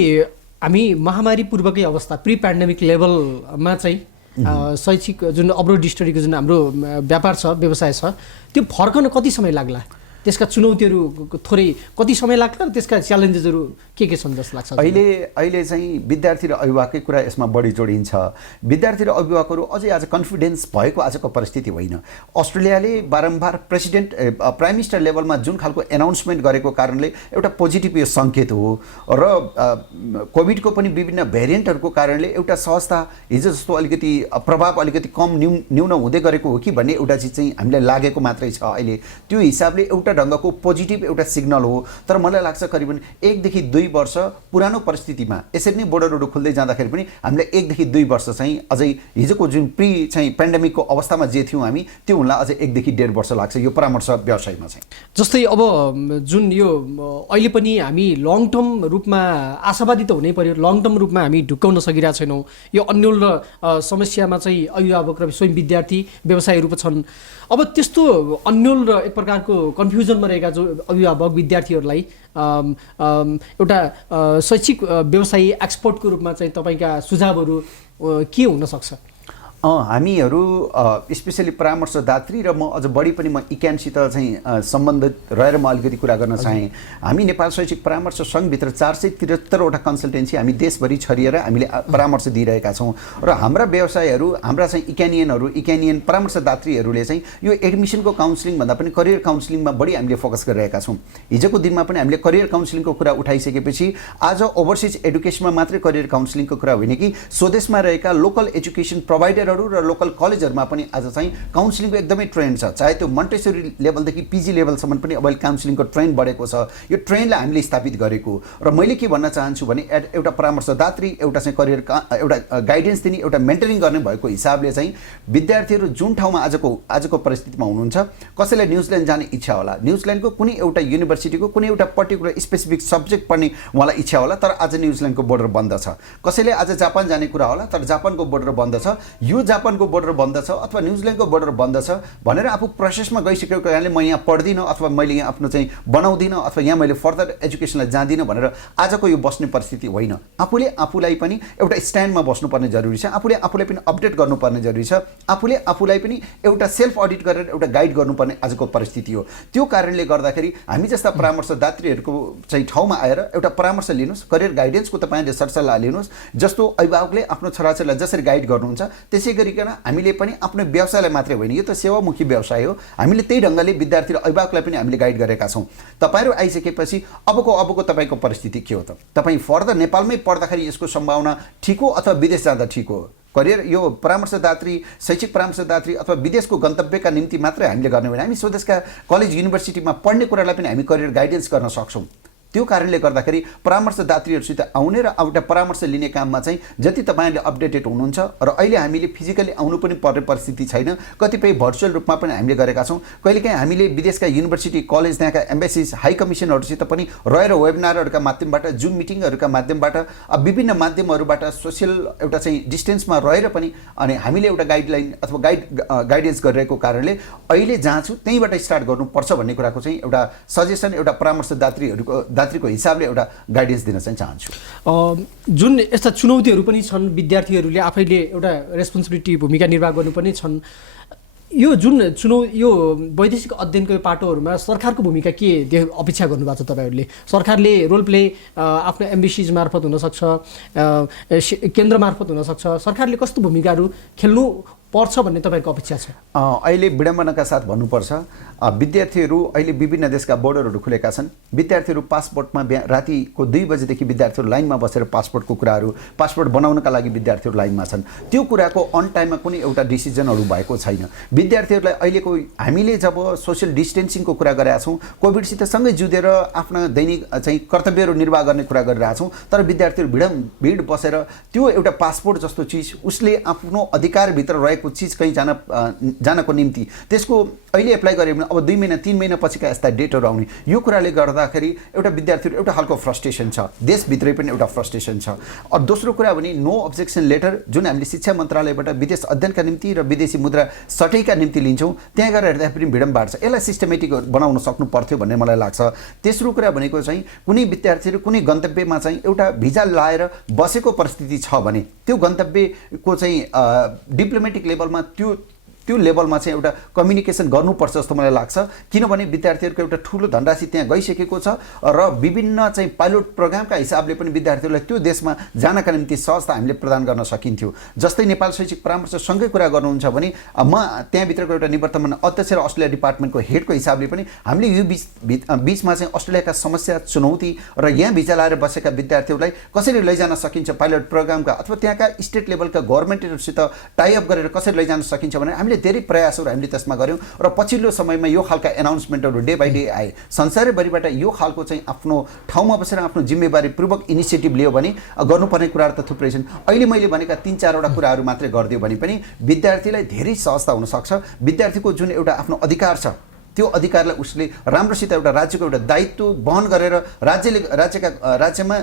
हामी महामारी पूर्वकै अवस्था प्री पेन्डेमिक लेभलमा चाहिँ शैक्षिक जुन अब्रोड स्टडीको जुन हाम्रो व्यापार छ, व्यवसाय छ, त्यो फर्कन कति समय लाग्ला? त्यसका चुनौतीहरू थोरै कति समय लाग्ला र त्यसका च्यालेन्जेसहरू के छन् जस्तो लाग्छ? अहिले चाहिँ विद्यार्थी र अभिभावककै कुरा यसमा बढी जोडिन्छ। विद्यार्थी र अभिभावकहरू अझै आज कन्फिडेन्स भएको आजको परिस्थिति होइन। अस्ट्रेलियाले बारम्बार प्राइम मिनिस्टर लेभलमा जुन खालको एनाउन्समेन्ट गरेको कारणले एउटा पोजिटिभ यो सङ्केत हो र कोभिडको पनि विभिन्न भेरिएन्टहरूको कारणले एउटा सहजता हिजो जस्तो अलिकति प्रभाव अलिकति कम न्यून हुँदै गरेको हो कि भन्ने एउटा चिज चाहिँ हामीलाई लागेको मात्रै छ। अहिले त्यो हिसाबले एउटा ढङ्गको पोजिटिभ एउटा सिग्नल हो। तर मलाई लाग्छ करिबन 1 देखि 2 वर्ष पुरानो परिस्थितिमा यसरी नै बोर्डरहरू खुल्दै जाँदाखेरि पनि हामीले 1 देखि 2 वर्ष चाहिँ अझै हिजोको जुन प्री चाहिँ पेन्डेमिकको अवस्थामा जे थियौँ हामी त्यो हुनलाई अझै 1 देखि 1.5 वर्ष लाग्छ यो परामर्श व्यवसायमा चाहिँ। जस्तै अब जुन यो अहिले पनि हामी लङ टर्म रूपमा आशावादी त हुनै पर्यो, लङ टर्म रूपमा हामी ढुक्काउन सकिरहेको छैनौँ। यो अन्यल र समस्यामा चाहिँ अभिभावक र स्वयं विद्यार्थी व्यवसायहरू छन्। अब त्यस्तो अन्यल र एक प्रकारको कन्फ्युजन कन्फ्युजनमा रहेका जो अभिभावक विद्यार्थीहरूलाई एउटा शैक्षिक व्यवसायी एक्सपर्टको रूपमा चाहिँ तपाईँका सुझावहरू के हुन सक्छ? हामीहरू स्पेसली परामर्शदात्री र म अझ बढी पनि म इक्यानसित चाहिँ सम्बन्धित रहेर म अलिकति कुरा गर्न चाहेँ। हामी नेपाल शैक्षिक परामर्श सङ्घभित्र 473वटा कन्सल्टेन्सी हामी देशभरि छरिएर हामीले परामर्श दिइरहेका छौँ र हाम्रा व्यवसायहरू हाम्रा चाहिँ इक्यानियन परामर्शदात्रीहरूले चाहिँ यो एडमिसनको काउन्सिलिङ भन्दा पनि करियर काउन्सिलिङमा बढी हामीले फोकस गरिरहेका छौँ। हिजोको दिनमा पनि हामीले करियर काउन्सिलिङको कुरा उठाइसकेपछि आज ओभरसिज एडुकेसनमा मात्रै करियर काउन्सिलिङको कुरा होइन कि स्वदेशमा रहेका लोकल एजुकेसन प्रोभाइडर र लोकल कलेजहरुमा पनि आज चाहिँ काउन्सिलिङको एकदमै ट्रेन्ड छ। चाहे त्यो मन्टेसरी लेभलदेखि पीजी लेभलसम्म पनि अब काउन्सिलिङको ट्रेन्ड बढेको छ। यो ट्रेन्डलाई हामीले स्थापित गरेको र मैले के भन्न चाहन्छु भने एउटा परामर्शदात्री एउटा चाहिँ करियर एउटा गाइडेन्स दिने एउटा मेन्टरिङ गर्ने भएको हिसाबले चाहिँ विद्यार्थीहरू जुन ठाउँमा आजको परिस्थितिमा हुनुहुन्छ, कसैलाई न्युजिल्यान्ड जाने इच्छा होला, न्युजिल्यान्डको कुनै एउटा युनिभर्सिटीको कुनै एउटा पर्टिकुलर स्पेसिफिक सब्जेक्ट पढ्ने उहाँलाई इच्छा होला, तर आज न्युजिल्यान्डको बोर्डर बन्द छ। कसैले आज जापान जाने कुरा होला, तर जापानको बोर्डर बन्द छ। यो जापानको बोर्डर बन्द छ अथवा न्युजिल्यान्डको बोर्डर बन्द छ भनेर आफू प्रोसेसमा गइसकेको कारणले म यहाँ पढ्दिनँ अथवा मैले यहाँ आफ्नो चाहिँ बनाउँदिनँ अथवा यहाँ मैले फर्दर एजुकेसनलाई जाँदिनँ भनेर आजको यो बस्ने परिस्थिति होइन। आफूले आफूलाई पनि एउटा स्ट्यान्डमा बस्नुपर्ने जरुरी छ। आफूले आफूलाई पनि अपडेट गर्नुपर्ने जरुरी छ। आफूले आफूलाई पनि एउटा सेल्फ अडिट गरेर एउटा गाइड गर्नुपर्ने आजको परिस्थिति हो। त्यो कारणले गर्दाखेरि हामी जस्ता परामर्शदात्रीहरूको चाहिँ ठाउँमा आएर एउटा परामर्श लिनुहोस्, करियर गाइडेन्सको तपाईँले सरसल्लाह लिनुहोस्। जस्तो अभिभावकले आफ्नो छोराछोरीलाई जसरी गाइड गर्नुहुन्छ त्यसै गरिकन हामीले पनि आफ्नो व्यवसायलाई मात्रै होइन, यो त सेवामुखी व्यवसाय हो, हामीले त्यही ढङ्गले विद्यार्थी र अभिभावकलाई पनि हामीले गाइड गरेका छौँ। तपाईँहरू आइसकेपछि अबको तपाईँको परिस्थिति के हो त? तपाईँ फर्दर नेपालमै पढ्दाखेरि यसको सम्भावना ठिक हो अथवा विदेश जाँदा ठिक हो? करियर यो परामर्शदात्री शैक्षिक परामर्शदात्री अथवा विदेशको गन्तव्यका निम्ति मात्रै हामीले गर्ने होइन, हामी स्वदेशका कलेज युनिभर्सिटीमा पढ्ने कुरालाई पनि हामी करियर गाइडेन्स गर्न सक्छौँ। त्यो कारणले गर्दाखेरि परामर्शदात्रीहरूसित आउने र एउटा परामर्श लिने काममा चाहिँ जति तपाईँले अपडेटेड हुनुहुन्छ र अहिले हामीले फिजिकली आउनु पनि पर्ने परिस्थिति छैन, कतिपय भर्चुअल रूपमा पनि हामीले गरेका छौँ। कहिलेकाहीँ हामीले विदेशका युनिभर्सिटी कलेज त्यहाँका एम्बेसिज हाई कमिसनहरूसित पनि रहेर वेबिनारहरूका माध्यमबाट जुम मिटिङहरूका माध्यमबाट विभिन्न माध्यमहरूबाट सोसियल एउटा चाहिँ डिस्टेन्समा रहेर पनि अनि हामीले एउटा गाइडलाइन अथवा गाइडेन्स गरिरहेको कारणले अहिले जहाँ छु त्यहीँबाट स्टार्ट गर्नुपर्छ भन्ने कुराको चाहिँ एउटा सजेसन एउटा परामर्शदात्रीको हिसाबले एउटा गाइडेन्स दिन चाहिँ चाहन्छु। जुन यस्ता चुनौतीहरू पनि छन्, विद्यार्थीहरूले आफैले एउटा रेस्पोन्सिबिलिटी भूमिका निर्वाह गर्नुपर्ने छन्, यो जुन यो वैदेशिक अध्ययनको पाटोहरूमा सरकारको भूमिका के अपेक्षा गर्नुभएको छ तपाईँहरूले? सरकारले रोल प्ले आफ्नो एम्बेसीज मार्फत हुनसक्छ, केन्द्र मार्फत हुनसक्छ, सरकारले कस्तो भूमिकाहरू खेल्नु पर्छ भन्ने तपाईँको अपेक्षा छ? अहिले विडम्बनाका साथ भन्नुपर्छ, विद्यार्थीहरू अहिले विभिन्न देशका बोर्डरहरू खुलेका छन्। विद्यार्थीहरू पासपोर्टमा रातिको 2 बजेदेखि विद्यार्थीहरू लाइनमा बसेर पासपोर्ट बनाउनका लागि विद्यार्थीहरू लाइनमा छन्। त्यो कुराको अन टाइममा कुनै एउटा डिसिजनहरू भएको छैन। विद्यार्थीहरूलाई अहिलेको हामीले जब सोसियल डिस्टेन्सिङको कुरा गरेका छौँ, कोभिडसित सँगै जुधेर आफ्ना दैनिक चाहिँ कर्तव्यहरू निर्वाह गर्ने कुरा गरिरहेका छौँ, तर विद्यार्थीहरू भिड बसेर त्यो एउटा पासपोर्ट जस्तो चिज उसले आफ्नो अधिकारभित्र रहेको चिज कहीँ जानको निम्ति त्यसको अहिले एप्लाई गर्यो भने अब 2 महिना 3 महिना पछिका यस्ता डेटहरू आउने, यो कुराले गर्दाखेरि एउटा विद्यार्थीहरू एउटा खालको फ्रस्ट्रेसन छ, देशभित्रै पनि एउटा फ्रस्ट्रेसन छ। अब दोस्रो कुरा भने नो अब्जेक्सन लेटर जुन हामीले शिक्षा मन्त्रालयबाट विदेश अध्ययनका निम्ति र विदेशी मुद्रा सटैका निम्ति लिन्छौँ, त्यहाँ गएर हेर्दा पनि भिडम बाड्छ। यसलाई सिस्टमेटिक बनाउन सक्नु पर्थ्यो भन्ने मलाई लाग्छ। तेस्रो कुरा भनेको चाहिँ कुनै विद्यार्थीहरू कुनै गन्तव्यमा चाहिँ एउटा भिजा लाएर बसेको परिस्थिति छ भने त्यो गन्तव्यको चाहिँ डिप्लोमेटिक लेभलमा त्यो लेभलमा चाहिँ एउटा कम्युनिकेसन गर्नुपर्छ जस्तो मलाई लाग्छ। किनभने विद्यार्थीहरूको एउटा ठुलो धनराशि त्यहाँ गइसकेको छ र विभिन्न चाहिँ पाइलट प्रोग्रामका हिसाबले पनि विद्यार्थीहरूलाई त्यो देशमा जानका निम्ति सहजता हामीले प्रदान गर्न सकिन्थ्यो। जस्तै नेपाल शैक्षिक परामर्श सँगै कुरा गर्नुहुन्छ भने म त्यहाँभित्रको एउटा निवर्तमान अध्यक्ष र अस्ट्रेलिया डिपार्टमेन्टको हेडको हिसाबले पनि हामीले यो बिचमा चाहिँ अस्ट्रेलियाका समस्या चुनौती र यहाँ भिजा लाएर बसेका विद्यार्थीहरूलाई कसरी लैजान सकिन्छ पाइलट प्रोग्रामका अथवा त्यहाँका स्टेट लेभलका गभर्मेन्टहरूसित टाइअप गरेर कसरी लैजान सकिन्छ भने हामीले धेरै प्रयासहरू हामीले त्यसमा गऱ्यौँ र पछिल्लो समयमा यो खालका एनाउन्समेन्टहरू डे बाई डे आए। संसारैभरिबाट यो खालको चाहिँ आफ्नो ठाउँमा बसेर आफ्नो जिम्मेवारी पूर्वक इनिसिएटिभ लियो भने गर्नुपर्ने कुराहरू त थुप्रै छन्। अहिले मैले भनेका 3-4वटा कुराहरू मात्रै गरिदियो भने पनि विद्यार्थीलाई धेरै सहजता हुनसक्छ। विद्यार्थीको जुन एउटा आफ्नो अधिकार छ त्यो अधिकारलाई उसले राम्रोसित एउटा राज्यको एउटा दायित्व वहन गरेर राज्यमा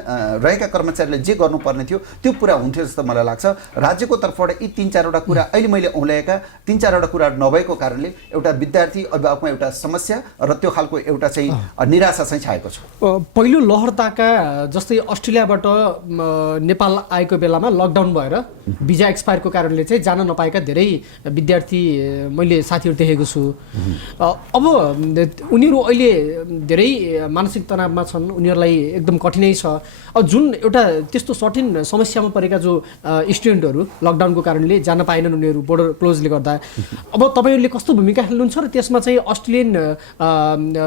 रहेका कर्मचारीले जे गर्नुपर्ने थियो त्यो पुरा हुन्थ्यो जस्तो मलाई लाग्छ। राज्यको तर्फबाट यी 3-4वटा कुरा अहिले मैले औँल्याएका 3-4वटा कुरा नभएको कारणले एउटा विद्यार्थी अभिभावकमा एउटा समस्या र त्यो खालको एउटा चाहिँ निराशा चाहिँ छाएको छ। पहिलो लहरताका जस्तै अस्ट्रेलियाबाट नेपाल आएको बेलामा लकडाउन भएर भिजा एक्सपायरको कारणले चाहिँ जान नपाएका धेरै विद्यार्थी मैले साथीहरू देखेको छु। अब उनीहरू अहिले धेरै मानसिक तनावमा छन्, उनीहरूलाई एकदम कठिनाइ छ। अब जुन एउटा त्यस्तो सर्टेन समस्यामा परेका जो स्टुडेन्टहरू लकडाउनको कारणले जान पाएनन्, उनीहरू बोर्डर क्लोजले गर्दा, अब तपाईँहरूले कस्तो भूमिका खेल्नुहुन्छ र त्यसमा चाहिँ अस्ट्रेलियन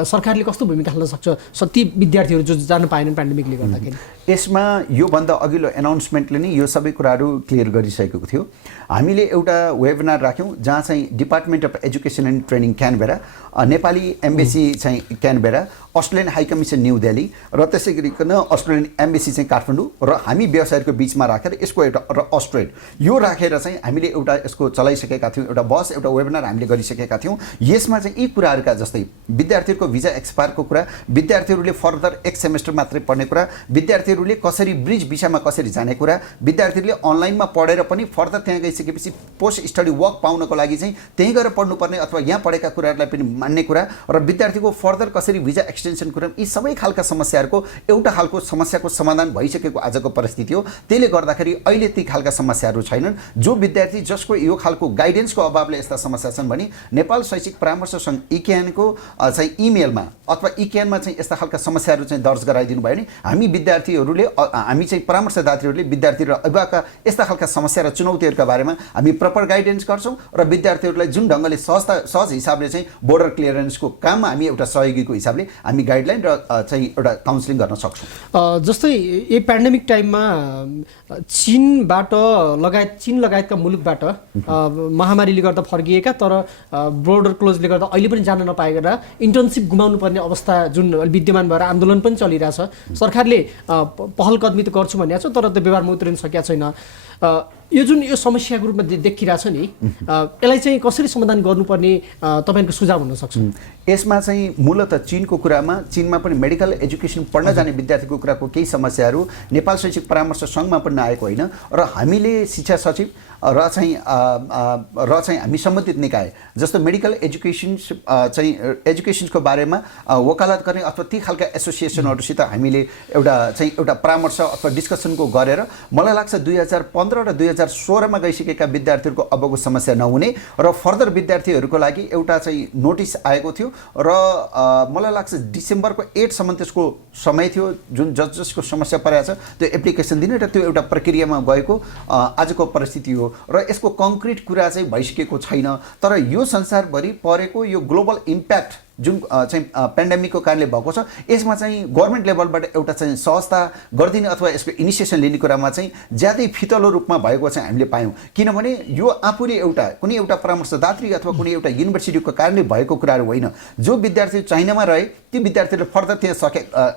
सरकारले कस्तो भूमिका खेल्न सक्छ ती विद्यार्थीहरू जो जान पाएनन् पेन्डेमिकले गर्दाखेरि? यसमा योभन्दा अघिल्लो एनाउन्समेन्टले नै यो सबै कुराहरू क्लियर गरिसकेको थियो। हामीले एउटा वेबिनार राख्यौँ जहाँ चाहिँ department of education and training Canberra, Nepali embassy चाहिँ Canberra, Australian high commission new Delhi र त्यसै गरिकन अस्ट्रेलियन एम्बेसी चाहिँ काठमाडौँ र हामी व्यवसायीहरूको बिचमा राखेर यसको एउटा र अस्ट्रेट यो राखेर चाहिँ हामीले एउटा यसको चलाइसकेका थियौँ। एउटा बस एउटा वेबिनार हामीले गरिसकेका थियौँ। यसमा चाहिँ यी कुराहरूका जस्तै विद्यार्थीहरूको भिजा एक्सपायरको कुरा, विद्यार्थीहरूले फर्दर 1 सेमेस्टर मात्रै पढ्ने कुरा, विद्यार्थीहरूले कसरी ब्रिज भिसामा कसरी जाने कुरा, विद्यार्थीहरूले अनलाइनमा पढेर पनि फर्दर त्यहाँ गइसकेपछि पोस्ट स्टडी वर्क पाउनको लागि चाहिँ त्यहीँ गएर पढ्नुपर्ने अथवा यहाँ पढेका कुराहरूलाई पनि मान्ने कुरा र विद्यार्थीको फर्दर कसरी भिजा एक्सटेन्सन कुरा, यी सबै खालका समस्याहरूको एउटा खालको समस्याको समाधान भइसकेको आजको परिस्थिति हो। त्यसले गर्दाखेरि अहिले ती खालका समस्याहरू छैनन्। जो विद्यार्थी जसको यो खालको गाइडेन्सको अभावले यस्ता समस्या छन् भने नेपाल शैक्षिक परामर्श सङ्घ इक्यानको चाहिँ इमेलमा अथवा इक्यानमा चाहिँ यस्ता खालका समस्याहरू चाहिँ दर्ज गराइदिनु भयो भने हामी विद्यार्थीहरूले हामी चाहिँ परामर्शदाताहरूले विद्यार्थी र अभिभावकका यस्ता खालका समस्या र चुनौतीहरूका बारेमा हामी प्रपर गाइडेन्स गर्छौँ र विद्यार्थीहरूलाई जुन ढङ्गले सहज हिसाबले चाहिँ बोर्डर क्लियरेन्सको काममा हामी एउटा सहयोगीको हिसाबले हामी गाइडलाइन र चाहिँ एउटा काउन्सिलिङ गर्न सक्छौँ। जस्तै यो पेन्डेमिक टाइममा चीन लगायतका मुलुकबाट महामारीले गर्दा फर्किएका तर बोर्डर क्लोजले गर्दा अहिले पनि जान नपाएर इन्टर्नसिप गुमाउनु पर्ने अवस्था जुन विद्यमान भएर आन्दोलन पनि चलिरहेछ। सरकारले पहल कदमी त गर्छु भनेको छ तर त्यो व्यवहारमा उत्रिन सकेको छैन। यो जुन यो समस्याको रूपमा देखिरहेछ नि, यसलाई चाहिँ कसरी समाधान गर्नुपर्ने तपाईँको सुझाव हुन सक्छ? यसमा चाहिँ मूलतः चीनको कुरामा, चीनमा पनि मेडिकल एजुकेसन पढ्न जाने विद्यार्थीको कुराको केही समस्याहरू नेपाल शैक्षिक परामर्श सङ्घमा पनि नआएको होइन र हामीले शिक्षा सचिव र चाहिँ हामी सम्बन्धित निकाय जस्तो मेडिकल एजुकेसनको बारेमा वकालत गर्ने अथवा ती खालका एसोसिएसनहरूसित हामीले एउटा परामर्श अथवा डिस्कसनको गरेर मलाई लाग्छ 2015 र 2016मा गइसकेका विद्यार्थीहरूको अबको समस्या नहुने र फर्दर विद्यार्थीहरूको लागि एउटा चाहिँ नोटिस आएको थियो र मलाई लाग्छ डिसेम्बरको 8 सम्म त्यसको समय थियो जुन जसको समस्या परेको छ त्यो एप्लिकेसन दिने र त्यो एउटा प्रक्रियामा गएको आजको परिस्थिति हो र यसको कङ्क्रिट कुरा चाहिँ भइसकेको छैन। तर यो संसारभरि परेको यो ग्लोबल इम्प्याक्ट जुन चाहिँ पेन्डेमिकको कारणले भएको छ यसमा चाहिँ गभर्मेन्ट लेभलबाट एउटा चाहिँ सहजता गरिदिने अथवा यसको इनिसिएसन लिने कुरामा चाहिँ ज्यादै फितलो रूपमा भएको चाहिँ हामीले पायौँ। किनभने यो आफूले कुनै एउटा परामर्शदात्री अथवा कुनै एउटा युनिभर्सिटीको कारणले भएको कुराहरू होइन। जो विद्यार्थी चाइनामा रहे ती विद्यार्थीहरूले फर्दर त्यहाँ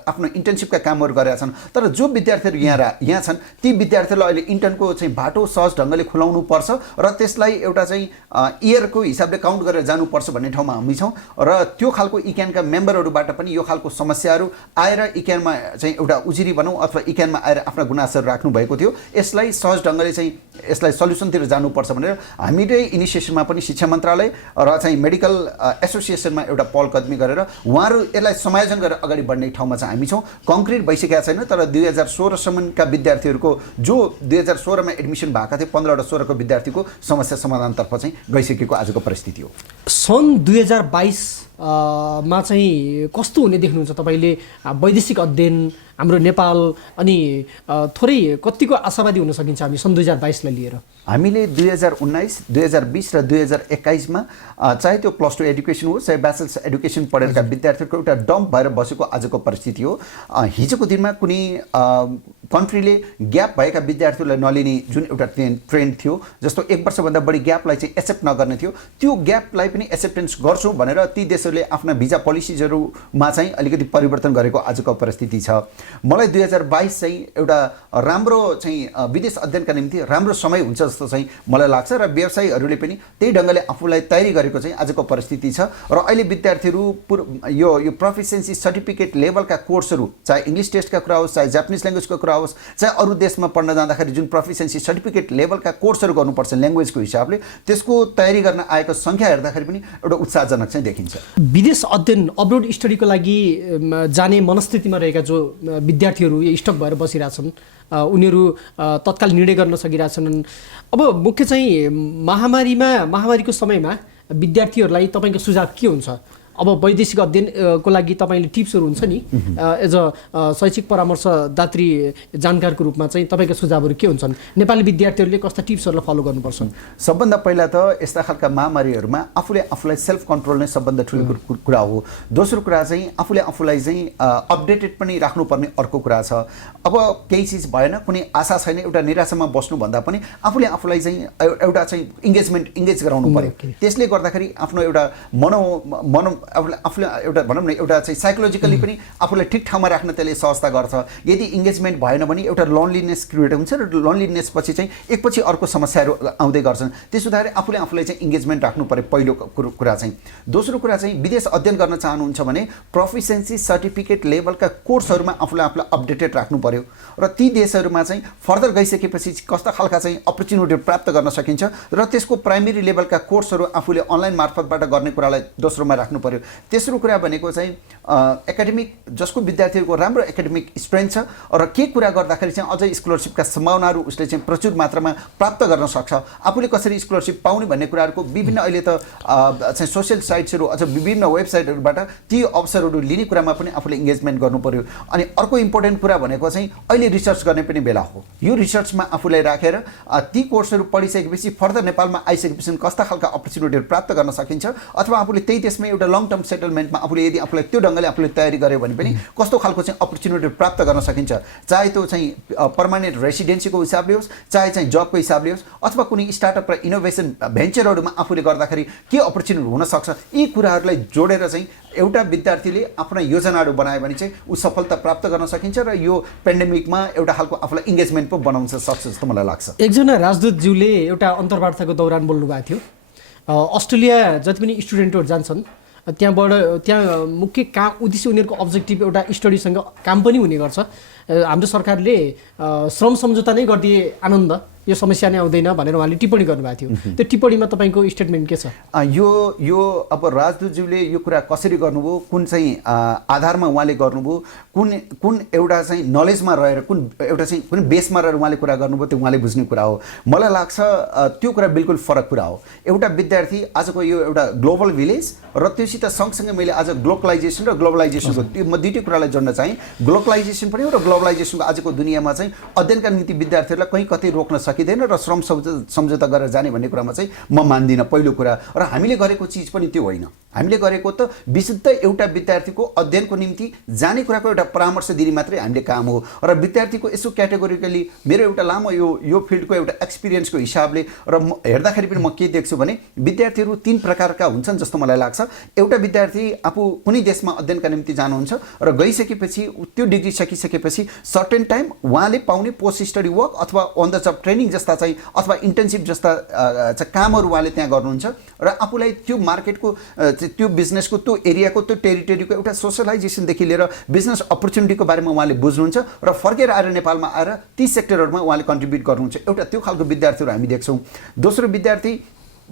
आफ्नो इन्टर्नसिपका कामहरू गरेका छन् तर जो विद्यार्थीहरू यहाँ छन् ती विद्यार्थीहरूलाई अहिले इन्टर्नको चाहिँ बाटो सहज ढङ्गले खुलाउनु पर्छ र त्यसलाई एउटा चाहिँ इयरको हिसाबले काउन्ट गरेर जानुपर्छ भन्ने ठाउँमा हामी छौँ र त्यो खालको इक्यानका मेम्बरहरूबाट पनि यो खालको समस्याहरू आएर इक्यानमा चाहिँ एउटा उजुरी भनौँ अथवा इक्यानमा आएर आफ्ना गुनासोहरू राख्नु भएको थियो। यसलाई सहज ढङ्गले चाहिँ यसलाई सल्युसनतिर जानुपर्छ भनेर हामीले इनिसिएसनमा पनि शिक्षा मन्त्रालय र चाहिँ मेडिकल एसोसिएसनमा एउटा पहल कदमी गरेर उहाँहरू यसलाई समायोजन गरेर अगाडि बढ्ने ठाउँमा चाहिँ हामी छौँ। कङ्क्रिट भइसकेका छैन तर 2016 सम्मका विद्यार्थीहरूको जो 2016मा एडमिसन भएका थिए 15 र 16को विद्यार्थीको समस्या समाधानतर्फ चाहिँ गइसकेको आजको परिस्थिति हो। सन् 2022 मा चाहिँ कस्तो हुने देख्नुहुन्छ तपाईँले? वैदेशिक अध्ययन हाम्रो नेपाल अनि थोरै कतिको आशावादी हुन सकिन्छ हामी सन् 2022 लाई लिएर? हामीले 2019, 2020 र 2021मा चाहे त्यो +2 एडुकेसन हो चाहे ब्याचलर्स एडुकेसन पढेका विद्यार्थीहरूको एउटा डम्प भएर बसेको आजको परिस्थिति हो। हिजोको दिनमा कुनै कन्ट्रीले ग्याप भएका विद्यार्थीहरूलाई नलिने जुन एउटा ट्रेन्ड थियो, जस्तो 1 वर्षभन्दा बढी ग्यापलाई चाहिँ एक्सेप्ट नगर्ने थियो, त्यो ग्यापलाई पनि एक्सेप्टेन्स गर्छौँ भनेर ती देशहरूले आफ्ना भिजा पोलिसिजहरूमा चाहिँ अलिकति परिवर्तन गरेको आजको परिस्थिति छ। मलाई 2022 चाहिँ एउटा राम्रो चाहिँ विदेश अध्ययनका निम्ति राम्रो समय हुन्छ जस्तो चाहिँ मलाई लाग्छ र व्यवसायीहरूले पनि त्यही ढङ्गले आफूलाई तयारी गरेको चाहिँ आजको परिस्थिति छ। र अहिले विद्यार्थीहरू यो प्रोफिसिएन्सी सर्टिफिकेट लेभलका कोर्सहरू, चाहे इङ्ग्लिस टेस्टका कुरा होस्, चाहे जापानिज ल्याङ्ग्वेजको कुरा होस्, चाहे अरू देशमा पढ्न जाँदाखेरि जुन प्रोफिसिएन्सी सर्टिफिकेट लेभलका कोर्सहरू गर्नुपर्छ ल्याङ्ग्वेजको हिसाबले, त्यसको तयारी गर्न आएको सङ्ख्या हेर्दाखेरि पनि एउटा उत्साहजनक चाहिँ देखिन्छ। विदेश अध्ययन अब्रोड स्टडीको लागि जाने मनस्थितिमा रहेका जो विद्यार्थीहरू यो स्टक भएर बसिरहेछन्, उनीहरू तत्काल निर्णय गर्न सकिरहेछन्। अब मुख्य चाहिँ महामारीको समयमा विद्यार्थीहरूलाई तपाईँको सुझाव के हुन्छ? अब वैदेशिक अध्ययनको लागि तपाईँले टिप्सहरू हुन्छ नि, एज अ शैक्षिक परामर्शदात्री जानकारको रूपमा चाहिँ तपाईँको सुझावहरू के हुन्छन्? नेपाली विद्यार्थीहरूले कस्ता टिप्सहरूलाई फलो गर्नुपर्छ? सबभन्दा पहिला त यस्ता खालका महामारीहरूमा आफूलाई सेल्फ कन्ट्रोल नै सबभन्दा ठुलो कुरा हो। दोस्रो कुरा चाहिँ आफूलाई चाहिँ अपडेटेड पनि राख्नुपर्ने अर्को कुरा छ। अब केही चिज भएन, कुनै आशा छैन, एउटा निराशामा बस्नुभन्दा पनि आफूलाई चाहिँ एउटा चाहिँ इङ्गेज गराउनु पर्यो। त्यसले गर्दाखेरि आफ्नो एउटा आफूले एउटा भनौँ न एउटा चाहिँ साइकोलोजिकली पनि आफूलाई ठिक ठाउँमा राख्न त्यसले सहजता गर्छ। यदि इङ्गेजमेन्ट भएन भने एउटा लोनलिनेस क्रिएट हुन्छ र लोनलिनेस पछि चाहिँ एकपछि अर्को समस्याहरू आउँदै गर्छन्। त्यसो हुँदाखेरि आफूलाई चाहिँ इङ्गेजमेन्ट राख्नु पर्यो पहिलो कुरा चाहिँ। दोस्रो कुरा चाहिँ विदेश अध्ययन गर्न चाहनुहुन्छ भने प्रोफिसिएन्सी सर्टिफिकेट लेभलका कोर्सहरूमा आफूलाई अपडेटेड राख्नु पर्यो र ती देशहरूमा चाहिँ फर्दर गइसकेपछि कस्ता खालका चाहिँ अपर्च्युनिटी प्राप्त गर्न सकिन्छ र त्यसको प्राइमेरी लेभलका कोर्सहरू आफूले अनलाइन मार्फतबाट गर्ने कुरालाई दोस्रोमा राख्नु पर्यो। तेस्रो कुरा भनेको चाहिँ एकाडेमिक, जसको विद्यार्थीहरूको राम्रो एकाडेमिक स्ट्रेन्थ छ र के कुरा गर्दाखेरि चाहिँ अझै स्कलरसिपका सम्भावनाहरू उसले चाहिँ प्रचुर मात्रामा प्राप्त गर्न सक्छ। आफूले कसरी स्कलरसिप पाउने भन्ने कुराहरूको विभिन्न अहिले त चाहिँ सोसियल साइट्सहरू अझ विभिन्न वेबसाइटहरूबाट ती अवसरहरू लिने कुरामा पनि आफूले इङ्गेजमेन्ट गर्नु पर्यो। अनि अर्को इम्पोर्टेन्ट कुरा भनेको चाहिँ अहिले रिसर्च गर्ने पनि बेला हो। यो रिसर्चमा आफूलाई राखेर ती कोर्सहरू पढिसकेपछि फर्दर नेपालमा आइसकेपछि कस्ता खालका अपर्च्युनिटीहरू प्राप्त गर्न सकिन्छ, अथवा आफूले त्यही देशमा एउटा लङ टर्म सेटलमेन्टमा आफूले आफूलाई त्यो ढङ्गले आफूले तयारी गर्यो भने पनि कस्तो खालको चाहिँ अपर्च्युनिटी प्राप्त गर्न सकिन्छ, चाहे त्यो चाहिँ पर्मानेन्ट रेसिडेन्सीको हिसाबले होस्, चाहे चाहिँ जबको हिसाबले होस्, अथवा कुनै स्टार्टअप र इनोभेसन भेन्चरहरूमा आफूले गर्दाखेरि के अपर्च्युनिटी हुनसक्छ, यी कुराहरूलाई जोडेर चाहिँ एउटा विद्यार्थीले आफ्ना योजनाहरू बनायो भने चाहिँ ऊ सफलता प्राप्त गर्न सकिन्छ र यो पेन्डेमिकमा एउटा खालको आफूलाई इङ्गेजमेन्ट पो बनाउन सक्छ जस्तो मलाई लाग्छ। एकजना राजदूतज्यूले एउटा अन्तर्वार्ताको दौरान बोल्नुभएको थियो, अस्ट्रेलिया जति पनि स्टुडेन्टहरू जान्छन् त्यहाँ मुख्य उद्देश्य उनीहरूको अब्जेक्टिभ एउटा स्टडीसँग काम पनि हुने गर्छ। हाम्रो सरकारले श्रम सम्झौता नै गरिदिए आनन्द, यो समस्या नै आउँदैन भनेर उहाँले टिप्पणी गर्नुभएको थियो। त्यो टिप्पणीमा तपाईँको स्टेटमेन्ट के छ? यो अब राजदूतज्यूले यो कुरा कसरी गर्नुभयो, कुन चाहिँ आधारमा उहाँले गर्नुभयो, कुन एउटा चाहिँ नलेजमा रहेर, कुन बेसमा रहेर उहाँले कुरा गर्नुभयो, त्यो उहाँले बुझ्ने कुरा हो। मलाई लाग्छ त्यो कुरा बिल्कुल फरक कुरा हो। एउटा विद्यार्थी आजको यो एउटा ग्लोबल भिलेज र त्योसित सँगसँगै मैले आज ग्लोबलाइजेसन र ग्लोबलाइजेसनको म दुईटै कुरालाई जोड्न चाहेँ। ग्लोबलाइजेसन पनि र ग्लोबलाइजेसनको आजको दुनियाँमा चाहिँ अध्ययनका निम्ति विद्यार्थीहरूलाई कहीँ कतै रोक्न सकिँदैन र श्रम सम्झौता गरेर जाने भन्ने कुरामा चाहिँ म मान्दिनँ पहिलो कुरा। र हामीले गरेको चिज पनि त्यो होइन। हामीले गरेको त विशुद्ध एउटा विद्यार्थीको अध्ययनको निम्ति जाने कुराको एउटा परामर्श दिने मात्रै हामीले काम हो। र विद्यार्थीको यसो क्याटेगोरिकली मेरो एउटा लामो यो फिल्डको एउटा एक्सपिरियन्सको हिसाबले र हेर्दाखेरि पनि म के देख्छु भने विद्यार्थीहरू 3 प्रकारका हुन्छन् जस्तो मलाई लाग्छ। एउटा विद्यार्थी आफू कुनै देशमा अध्ययनका निम्ति जानुहुन्छ र गइसकेपछि त्यो डिग्री सकिसकेपछि सर्टेन टाइम उहाँले पाउने पोस्ट स्टडी वर्क अथवा अन द जब ट्रेनिङ जस्ता चाहिँ अथवा इन्टर्नसिप जस्ता कामहरू उहाँले त्यहाँ गर्नुहुन्छ र आफूलाई त्यो मार्केटको त्यो बिजनेसको त्यो एरियाको त्यो टेरिटोरीको एउटा सोसलाइजेसनदेखि लिएर बिजनेस अपर्च्युनिटीको बारेमा उहाँले बुझ्नुहुन्छ र फर्केर आएर नेपालमा आएर ती सेक्टरहरूमा उहाँले कन्ट्रिब्युट गर्नुहुन्छ। एउटा त्यो खालको विद्यार्थीहरू हामी देख्छौँ। दोस्रो विद्यार्थी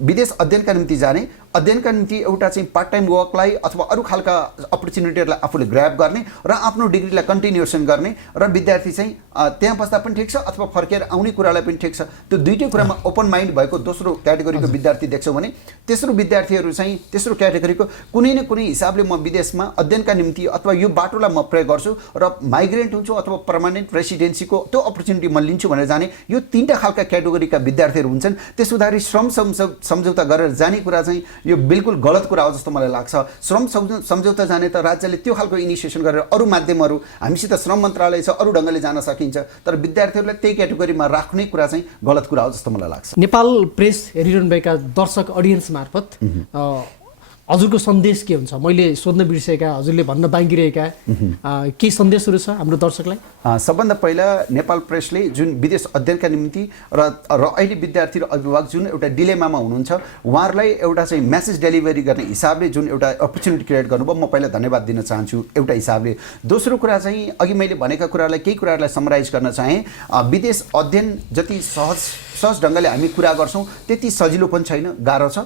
विदेश अध्ययनका निम्ति जाने, अध्ययनका निम्ति एउटा चाहिँ पार्ट टाइम वर्कलाई अथवा अरू खालका अपर्च्युनिटीहरूलाई आफूले ग्र्याब गर्ने र आफ्नो डिग्रीलाई कन्टिन्युएसन गर्ने र विद्यार्थी चाहिँ त्यहाँ बस्दा पनि ठिक छ अथवा फर्केर आउने कुरालाई पनि ठिक छ। त्यो दुईटै कुरामा ओपन माइन्ड भएको दोस्रो क्याटेगोरीको विद्यार्थी देख्छौँ भने तेस्रो विद्यार्थीहरू चाहिँ तेस्रो क्याटेगोरीको कुनै न कुनै हिसाबले म विदेशमा अध्ययनका निम्ति अथवा यो बाटोलाई म प्रयोग गर्छु र माइग्रेन्ट हुन्छु अथवा पर्मानेन्ट रेसिडेन्सीको त्यो अपर्च्युनिटी म लिन्छु भनेर जाने, यो 3टा खालका क्याटेगोरीका विद्यार्थीहरू हुन्छन्। त्यसो हुँदाखेरि श्रम सम्झौता गरेर जाने कुरा चाहिँ यो बिल्कुल गलत कुरा हो जस्तो मलाई लाग्छ। श्रम सम्झौता जाने त राज्यले त्यो खालको इनिसिएसन गरेर अरू माध्यमहरू हामीसित श्रम मन्त्रालय छ, अरू ढङ्गले जान सकिन्छ, तर विद्यार्थीहरूलाई त्यही क्याटेगोरीमा राख्ने कुरा चाहिँ गलत कुरा हो जस्तो मलाई लाग्छ। नेपाल प्रेस हेरिरहनुभएका दर्शक अडियन्स मार्फत हजुरको सन्देश के हुन्छ? मैले सोध्न बिर्सेका, हजुरले भन्न बाँकी रहेका केही सन्देशहरू छ हाम्रो दर्शकलाई? सबभन्दा पहिला नेपाल प्रेसले जुन विदेश अध्ययनका निम्ति र अहिले विद्यार्थी र अभिभावक जुन एउटा डिलेमामा हुनुहुन्छ उहाँहरूलाई एउटा चाहिँ मेसेज डेलिभरी गर्ने हिसाबले जुन एउटा अपर्च्युनिटी क्रिएट गर्नुभयो, म पहिला धन्यवाद दिन चाहन्छु एउटा हिसाबले। दोस्रो कुरा चाहिँ अघि मैले भनेका कुरालाई केही कुराहरूलाई समराइज गर्न चाहेँ। विदेश अध्ययन जति सहज ढङ्गले हामी कुरा गर्छौँ त्यति सजिलो पनि छैन, गाह्रो छ।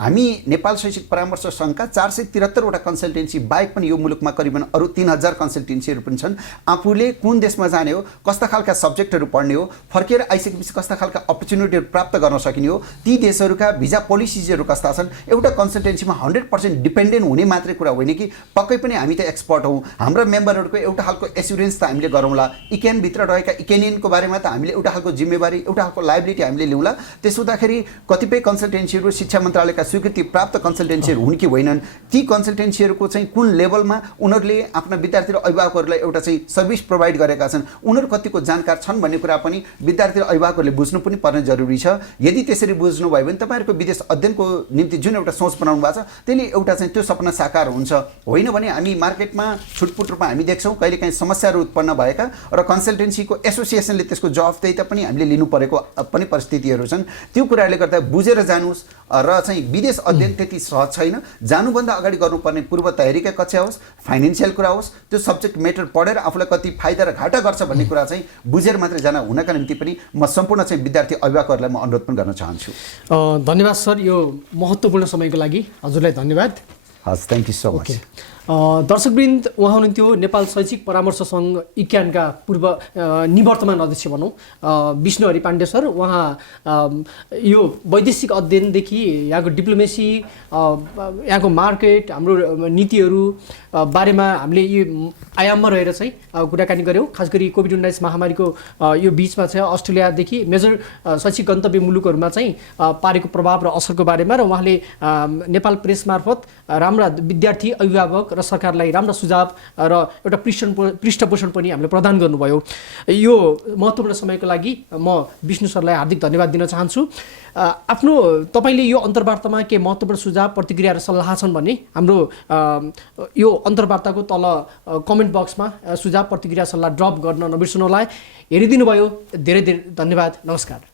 हामी नेपाल शैक्षिक परामर्श सङ्घका 473वटा कन्सल्टेन्सी बाहेक पनि यो मुलुकमा करिबन अरू 3000 कन्सल्टेन्सीहरू पनि छन्। आफूले कुन देशमा जाने हो, कस्ता खालका सब्जेक्टहरू पढ्ने हो, फर्केर आइसकेपछि कस्ता खालका अपर्च्युनिटीहरू प्राप्त गर्न सकिने हो, ती देशहरूका भिजा पोलिसिजहरू कस्ता छन्, एउटा कन्सल्टेन्सीमा 100% डिपेन्डेन्ट हुने मात्रै कुरा होइन कि पक्कै पनि हामी त एक्सपर्ट हौँ। हाम्रो मेम्बरहरूको एउटा खालको एस्युरेन्स त हामीले गरौँला, इकेनभित्र रहेका इकेनियनको बारेमा त हामीले एउटा खालको जिम्मेवारी, एउटा खालको लाइबिलिटी हामीले लिउँला। त्यसो हुँदाखेरि कतिपय कन्सल्टेन्सीहरू शिक्षा मन्त्रालयका स्वीकृति प्राप्त कन्सल्टेन्सीहरू हुन् कि होइनन्, ती कन्सल्टेन्सीहरूको चाहिँ कुन लेभलमा उनीहरूले आफ्ना विद्यार्थी र अभिभावकहरूलाई एउटा चाहिँ सर्भिस प्रोभाइड गरेका छन्, उनीहरू कतिको जानकार छन् भन्ने कुरा पनि विद्यार्थी र अभिभावकहरूले बुझ्नु पनि पर्ने जरुरी छ। यदि त्यसरी बुझ्नुभयो भने तपाईँहरूको विदेश अध्ययनको निम्ति जुन एउटा सोच बनाउनु भएको छ त्यसले एउटा चाहिँ त्यो सपना साकार हुन्छ। होइन भने हामी मार्केटमा छुटपुट रूपमा हामी देख्छौँ कहिलेकाहीँ समस्याहरू उत्पन्न भएका र कन्सल्टेन्सीको एसोसिएसनले त्यसको जवाफदेहिता पनि हामीले लिनु परेको पनि परिस्थितिहरू छन्। त्यो कुराहरूले गर्दा बुझेर जानुहोस् र चाहिँ विदेश अध्ययन त्यति सहज छैन। जानुभन्दा अगाडि गर्नुपर्ने पूर्व तयारीका कक्षा होस्, फाइनेन्सियल कुरा होस्, त्यो सब्जेक्ट मेटर पढेर आफूलाई कति फाइदा र घाटा गर्छ भन्ने कुरा चाहिँ बुझेर मात्रै जान हुनका निम्ति पनि म सम्पूर्ण चाहिँ विद्यार्थी अभिभावकहरूलाई म अनुरोध पनि गर्न चाहन्छु। धन्यवाद सर, यो महत्त्वपूर्ण समयको लागि हजुरलाई धन्यवाद। हस्, थ्याङ्क यू सो मच। दर्शकवृन्द, उहाँ हुनुहुन्थ्यो नेपाल शैक्षिक परामर्श सङ्घ इक्यानका पूर्व निवर्तमान अध्यक्ष भनौँ विष्णु हरि पाण्डे सर। उहाँ यो वैदेशिक अध्ययनदेखि यहाँको डिप्लोमेसी, यहाँको मार्केट, हाम्रो नीतिहरू बारेमा हामीले यो आयाममा रहेर चाहिँ कुराकानी गऱ्यौँ। खास गरी कोभिड-19 महामारीको यो बिचमा चाहिँ अस्ट्रेलियादेखि मेजर शैक्षिक गन्तव्य मुलुकहरूमा चाहिँ पारेको प्रभाव र असरको बारेमा र उहाँले नेपाल प्रेस मार्फत राम्रा विद्यार्थी, अभिभावक र सरकारलाई राम्रा सुझाव र एउटा पृष्ठपोषण पनि हामीले प्रदान गर्नुभयो। यो महत्त्वपूर्ण समयको लागि म विष्णु सरलाई हार्दिक धन्यवाद दिन चाहन्छु। आफ्नो तपाईँले यो अन्तर्वार्तामा के महत्त्वपूर्ण सुझाव, प्रतिक्रिया र सल्लाह छन् भने हाम्रो यो अन्तर्वार्ताको तल कमेन्ट बक्समा सुझाव, प्रतिक्रिया, सल्लाह ड्रप गर्न नबिर्सनु होला। हेरिदिनु भयो, धेरै धेरै धन्यवाद। नमस्कार।